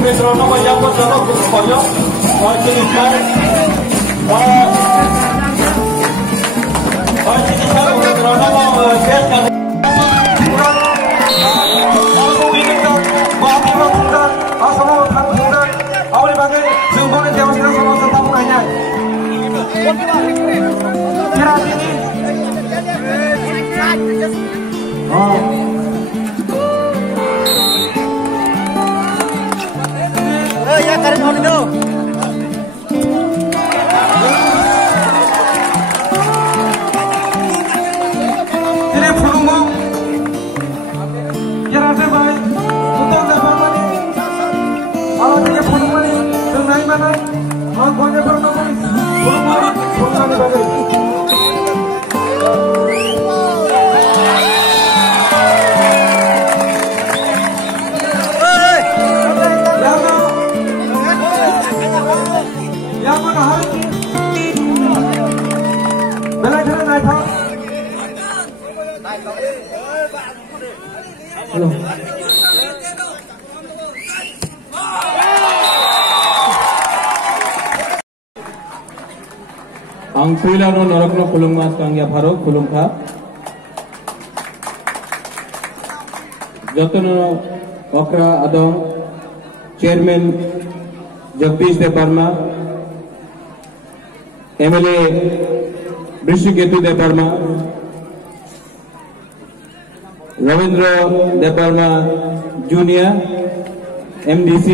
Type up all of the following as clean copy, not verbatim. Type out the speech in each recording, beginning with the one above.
Petrono menyambut dalam banyak cerita ya Karim on itu. Ini pulumu. Jarate bhai, betul tak bhai? Awak ini pulumu ni, senai mana? Awak boleh bertemu. Pulumu ni bhai. Ang kuilano norakno kulungmas kangya pharo kulungkha jotono okra adong chairman Jagdish Deparma MLA Brishiketu Deparma Ravindra Deparma Junior MDC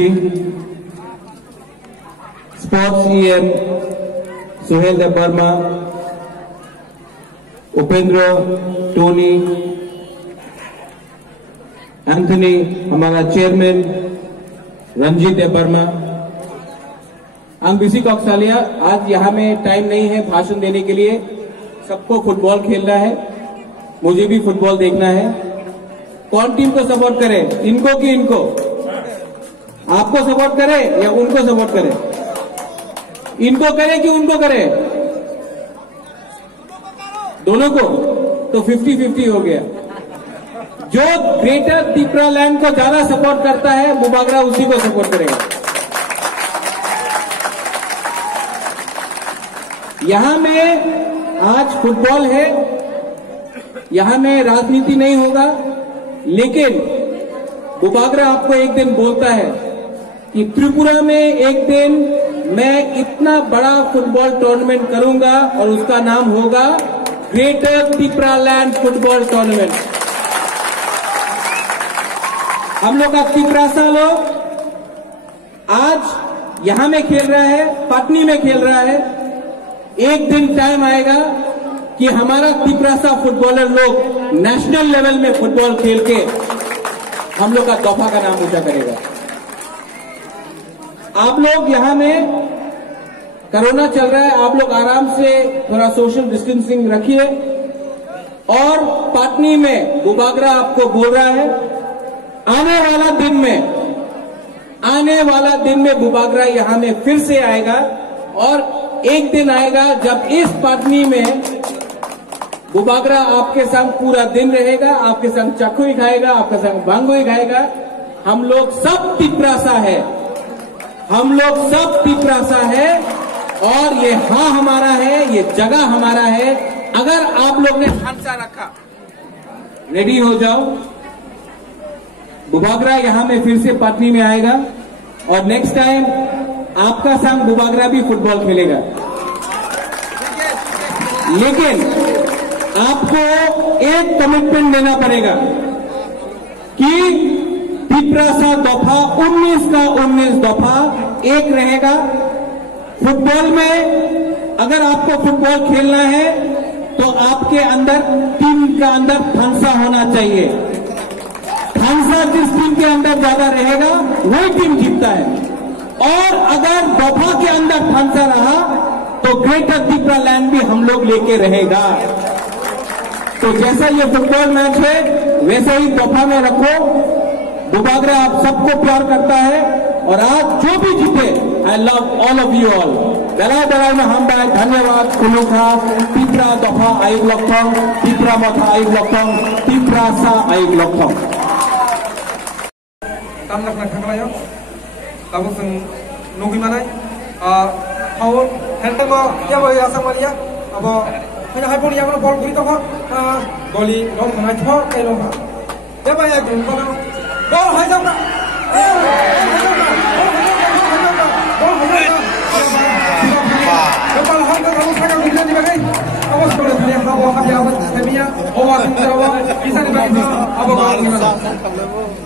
Sports EM Suhel Deparma Upendra Tony Anthony हमारा chairman Ranjit देपर्मा अंग कौशलिया आज यहाँ में time नहीं है भाषण देने के लिए। सबको फुटबॉल खेलना है, मुझे भी फुटबॉल देखना है। कौन टीम को सपोर्ट करे, इनको कि इनको? आपको सपोर्ट करे या उनको सपोर्ट करे? इनको करे कि उनको करे? दोनों को, तो 50-50 हो गया। जो ग्रेटर त्रिपुरा लैंड को ज्यादा सपोर्ट करता है बुबागरा उसी को सपोर्ट करेगा। यहां में आज फुटबॉल है, यहां में राजनीति नहीं होगा, लेकिन बुबागरा आपको एक दिन बोलता है कि त्रिपुरा में एक दिन मैं इतना बड़ा फुटबॉल टूर्नामेंट करूंगा और उसका नाम होगा greater Tripura land football tournament. हम लोग का त्रिपुरा लोग आज यहां में खेल रहा है, पटनी में खेल रहा है। एक दिन टाइम आएगा कि हमारा त्रिपुरा फुटबॉलर लोग नेशनल लेवल में फुटबॉल खेल के हम लोग का दफा का नाम ऊंचा करेगा। आप लोग यहां में कोरोना चल रहा है, आप लोग आराम से थोड़ा सोशल डिस्टेंसिंग रखिए। और पटनी में बुबागरा आपको बोल रहा है आने वाला दिन में बुबागरा यहां में फिर से आएगा। और एक दिन आएगा जब इस पटनी में बुबागरा आपके संग पूरा दिन रहेगा, आपके संग चक्कू ही खाएगा, आपके संग बांगो ही खाएगा। हम लोग सब त्रिपुरा है, हम लोग सब त्रिपुरा है और ये हाँ हमारा है, ये जगह हमारा है। अगर आप लोग ने हंसा रखा, रेडी हो जाओ, बुबागरा यहां में फिर से पटनी में आएगा और नेक्स्ट टाइम आपका संग बुबागरा भी फुटबॉल खेलेगा। लेकिन आपको एक कमिटमेंट देना पड़ेगा कि त्रिपुरा दफा 19 का 19 दफा एक रहेगा। फुटबॉल में अगर आपको फुटबॉल खेलना है तो आपके अंदर टीम का अंदर फंसा होना चाहिए। फंसा जिस टीम के अंदर ज्यादा रहेगा वही टीम जीतता है। और अगर दफा के अंदर फंसा रहा तो ग्रेटर त्रिपुरा लैंड भी हम लोग लेके रहेगा। तो जैसा ये फुटबॉल मैच है वैसे ही दफा में रखो। बुबागरा आप सबको प्यार करता है और आज जो भी जीते, I love all of you all. बेला में हम बाय धन्यवाद कुलुखा त्रिपुरा दफा आयुग लक्षण त्रिपुरा मथा आयुग लक्षण त्रिपुरा सा आयुग लक्षण। amnak nak thanglayo tabuk sing nugi manai haul hentango ya bo ya samalia abo kena hai pun ya bol guri to goli long nai tho kai long ya ba ya gum ko bol hai jam na Kepala harga kamu sangat bisa dipakai. Awas kalau dia hawa habis awas, tapi ya, awas kalau bisa dipakai. Apa kau gimana?